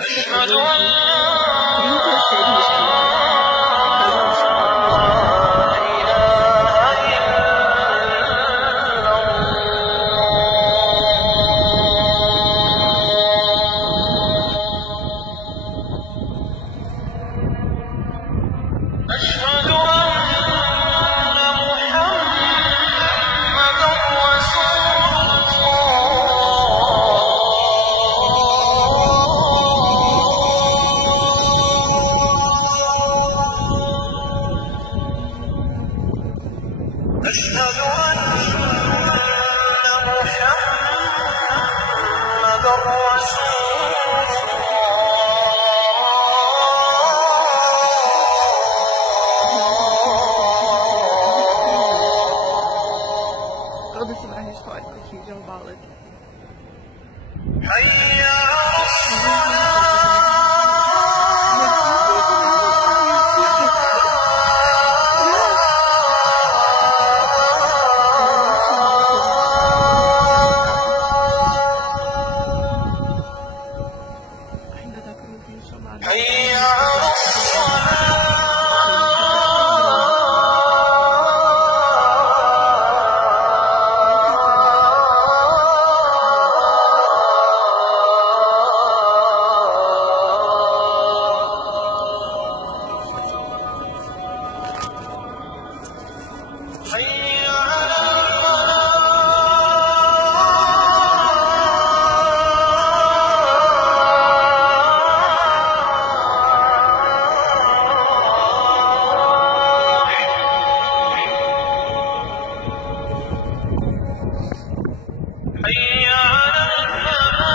أشهد أن لا 36 inscritos. إله إلا الله. أشهد أن محمدًا رسول الله. أشهد أن محمدًا رسول الله. Todo esse bairro histórico aqui de Albala. حي على Ainda dá pra ouvir o chamado. حي على الصلاة. حي على الفلاح. حي على الفلاح.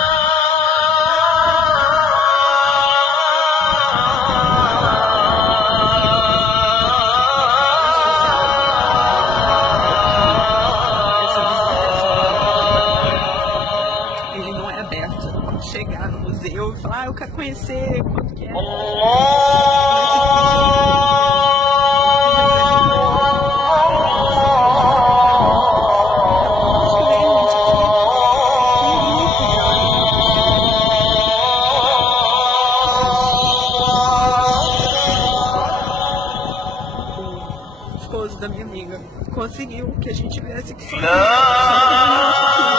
Ele não é aberto. Você não pode chegar no museu e falar, eu quero conhecer quanto que é. O esposo da minha amiga conseguiu que a gente viesse aqui. لا